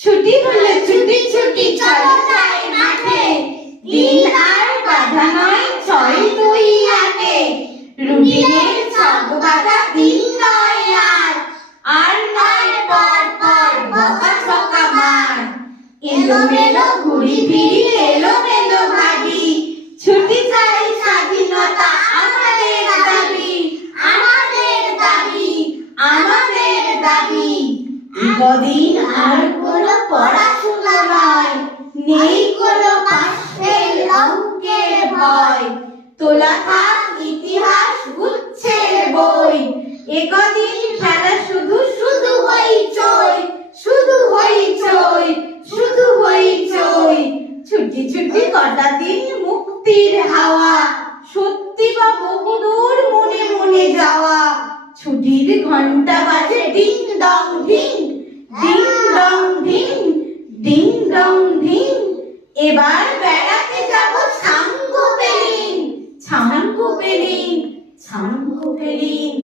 ছুটি হলে ছুটি ছুটি চলো যাই মাঠে। দিন আর বাধা নয় ছয় দুই আটে রুটিনের ছক বাধা দিন নয় আর। আর নয় পর পর বকা ছকা মার। এলো মেলো ঘুরি ফিরি, এলো মেলো ভাবি ছুটি চাই স্বাধীনতা আমাদের দাবি আমাদের দাবি আমাদের দাবি। কদিন আর নেই কোনো পাশের অঙ্কের ভয় তোলা থাক ইতিহাস গুচ্ছের বই একদিন খেলা শুধু শুধু হইচই শুধু হইচই শুধু হইচই ছুটি ছুটি কটা দিন মুক্তির হাওয়া সত্যি বা বহুদূর মনে মনে যাওয়া ছুটির ঘণ্টা বাজে ডিং ডং ঢিং ডিং ডং ঢিং ডিং ডং ঢিং এবার বেড়াতে যাব ছাঙ্গু পেলিং ছাঙ্গু পেলিং ছাঙ্গু পেলিন